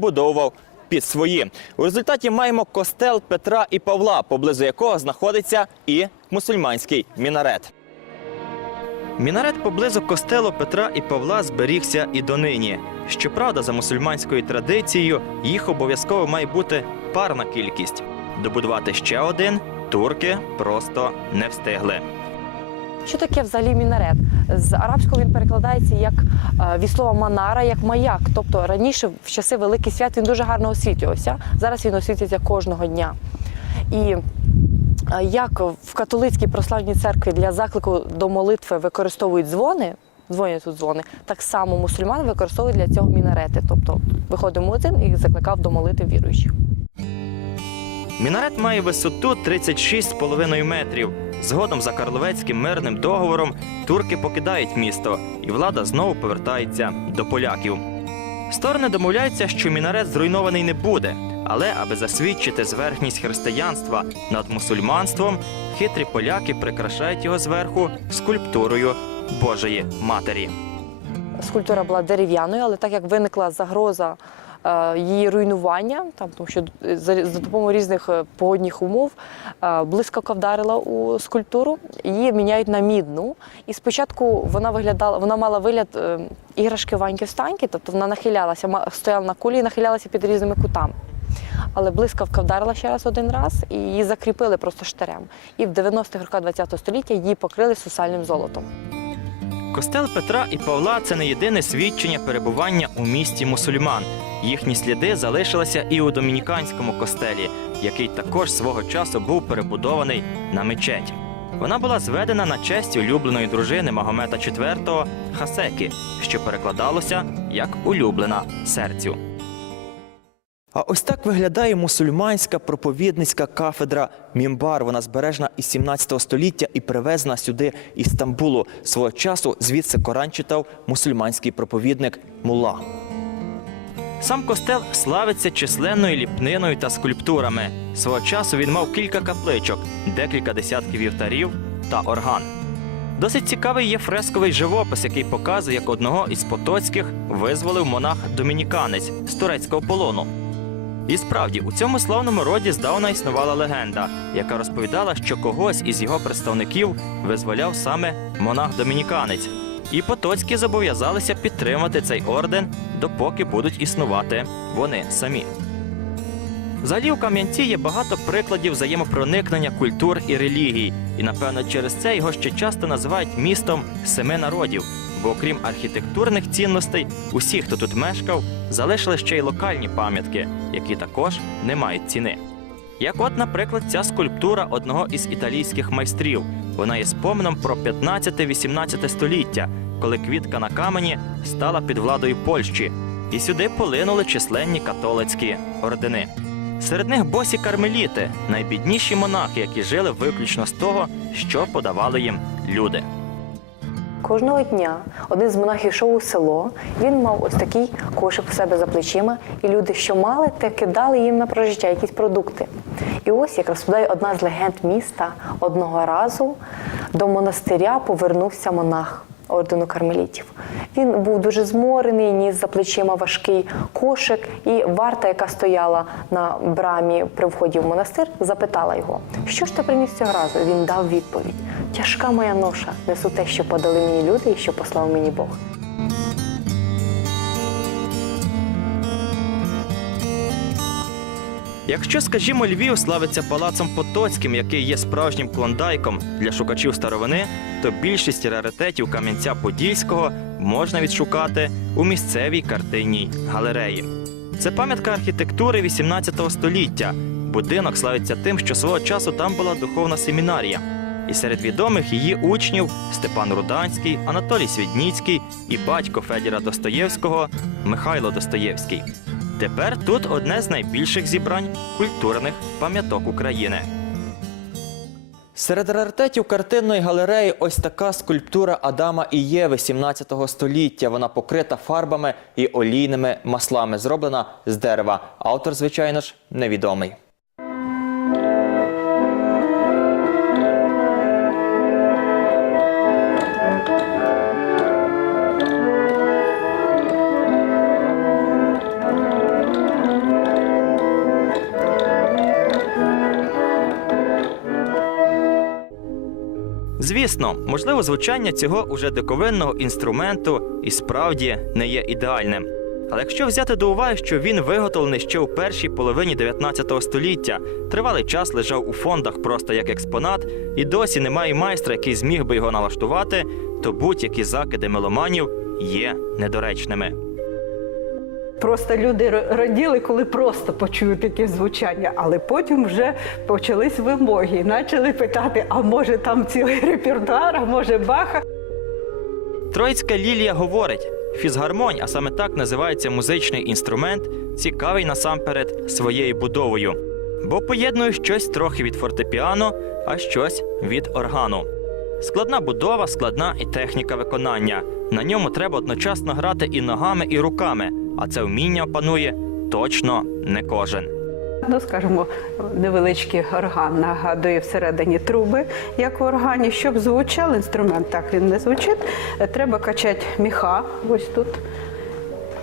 перебудовував під свої. У результаті маємо костел Петра і Павла, поблизу якого знаходиться і мусульманський мінарет. Мінарет поблизу костелу Петра і Павла зберігся і донині. Щоправда, за мусульманською традицією, їх обов'язково має бути парна кількість. Добудувати ще один турки просто не встигли. Що таке взагалі мінарет? З арабського він перекладається як е, від слова манара, як маяк. Тобто раніше, в часи Великих свят, він дуже гарно освітлювався. Зараз він освітлюється кожного дня. І е, як в католицькій прославній церкві для заклику до молитви використовують дзвони, дзвонять тут дзвони, так само мусульмани використовують для цього мінарети. Тобто виходив муезин і закликав до молитви віруючих. Мінарет має висоту 36,5 метрів. Згодом за Карловецьким мирним договором турки покидають місто, і влада знову повертається до поляків. Сторони домовляються, що мінарет зруйнований не буде, але аби засвідчити зверхність християнства над мусульманством, хитрі поляки прикрашають його зверху скульптурою Божої Матері. скульптура була дерев'яною, але так як виникла загроза її руйнування, там тому що е, за, за допомогою різних е, погодних умов е, блискавка вдарила у скульптуру, її міняють на мідну. І спочатку вона виглядала, вона мала вигляд е, іграшки Ваньки Встаньки, тобто вона нахилялася, стояла на кулі і нахилялася під різними кутами. Але блискавка вдарила ще раз один раз і її закріпили просто штарем. І в 90-х роках ХХ століття її покрили сусальним золотом. Костел Петра і Павла це не єдине свідчення перебування у місті мусульман. Їхні сліди залишилися і у домініканському костелі, який також свого часу був перебудований на мечеть. Вона була зведена на честь улюбленої дружини Магомета IV Хасеки, що перекладалося як улюблена серцю. А ось так виглядає мусульманська проповідницька кафедра Мімбар. Вона збережена із 17 століття і привезена сюди із Стамбулу. Свого часу звідси Коран читав мусульманський проповідник Мулла. Сам костел славиться численною ліпниною та скульптурами. Свого часу він мав кілька капличок, декілька десятків вівтарів та орган. Досить цікавий є фресковий живопис, який показує, як одного із потоцьких визволив монах-домініканець з турецького полону. І справді, у цьому славному роді здавна існувала легенда, яка розповідала, що когось із його представників визволяв саме монах-домініканець. І потоцькі зобов'язалися підтримати цей орден, допоки будуть існувати вони самі. Взагалі у Кам'янці є багато прикладів взаємопроникнення культур і релігій, і напевно через це його ще часто називають містом семи народів. Бо окрім архітектурних цінностей, усі, хто тут мешкав, залишили ще й локальні пам'ятки, які також не мають ціни. Як от, наприклад, ця скульптура одного із італійських майстрів. Вона є споменом про 15-18 століття, коли квітка на камені стала під владою Польщі, і сюди полинули численні католицькі ордени. Серед них босі кармеліти, найбідніші монахи, які жили виключно з того, що подавали їм люди. Кожного дня один з монахів йшов у село. Він мав ось такий кошик у себе за плечима, і люди, що мали, те кидали їм на прожиття якісь продукти. І ось, як розповідає одна з легенд міста, одного разу до монастиря повернувся монах ордену кармелітів. Він був дуже зморений, ніс за плечима важкий кошик, і варта, яка стояла на брамі при вході в монастир, запитала його, що ж ти приніс цього разу? Він дав відповідь: тяжка моя ноша, несу те, що подали мені люди і що послав мені Бог. Якщо, скажімо, Львів славиться палацом Потоцьким, який є справжнім клондайком для шукачів старовини, то більшість раритетів Кам'янця-Подільського можна відшукати у місцевій картинній галереї. Це пам'ятка архітектури 18 століття. Будинок славиться тим, що свого часу там була духовна семінарія. І серед відомих її учнів Степан Руданський, Анатолій Свідніцький і батько Федіра Достоєвського Михайло Достоєвський. Тепер тут одне з найбільших зібрань культурних пам'яток України. Серед раритетів картинної галереї ось така скульптура Адама і Єви 17 століття. Вона покрита фарбами і олійними маслами, зроблена з дерева. Автор, звичайно ж, невідомий. Звісно, можливо, звучання цього уже диковинного інструменту і справді не є ідеальним. Але якщо взяти до уваги, що він виготовлений ще у першій половині 19 століття, тривалий час лежав у фондах просто як експонат, і досі немає майстра, який зміг би його налаштувати, то будь-які закиди меломанів є недоречними. Просто люди раділи, коли просто почують таке звучання, але потім вже почались вимоги. Почали питати: а може там цілий репертуар, а може баха. Троїцька лілія говорить: фізгармонь, а саме так називається музичний інструмент, цікавий насамперед своєю будовою, бо поєднує щось трохи від фортепіано, а щось від органу. Складна будова, складна і техніка виконання. На ньому треба одночасно грати і ногами, і руками, а це вміння опанує точно не кожен. Ну, скажімо, невеличкий орган нагадує всередині труби, як в органі. Щоб звучав інструмент, так він не звучить. Треба качати міха. Ось тут.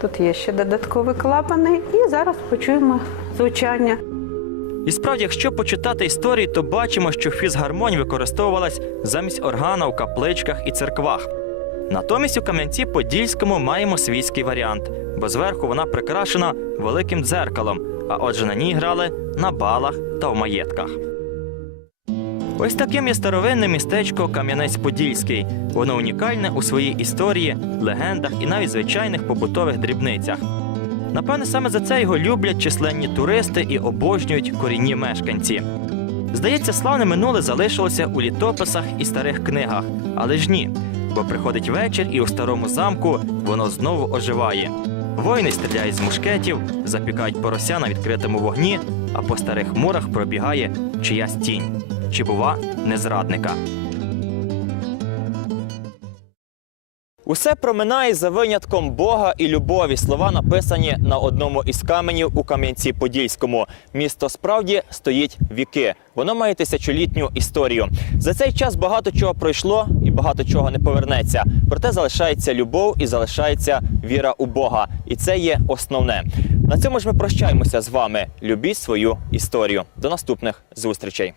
Тут є ще додаткові клапани. І зараз почуємо звучання. І справді, якщо почитати історії, то бачимо, що фізгармонь використовувалась замість органа у капличках і церквах. Натомість у Кам'янці-Подільському маємо свійський варіант, бо зверху вона прикрашена великим дзеркалом, а отже на ній грали на балах та в маєтках. Ось таким є старовинне містечко Кам'янець-Подільський. Воно унікальне у своїй історії, легендах і навіть звичайних побутових дрібницях. Напевне, саме за це його люблять численні туристи і обожнюють корінні мешканці. Здається, славне минуле залишилося у літописах і старих книгах, але ж ні, бо приходить вечір, і у старому замку воно знову оживає. Воїни стріляють з мушкетів, запікають порося на відкритому вогні, а по старих мурах пробігає чиясь тінь, чи бува не Усе проминає за винятком Бога і любові. Слова написані на одному із каменів у Кам'янці-Подільському. Місто справді стоїть віки. Воно має тисячолітню історію. За цей час багато чого пройшло і багато чого не повернеться. Проте залишається любов і залишається віра у Бога. І це є основне. На цьому ж ми прощаємося з вами. Любіть свою історію. До наступних зустрічей.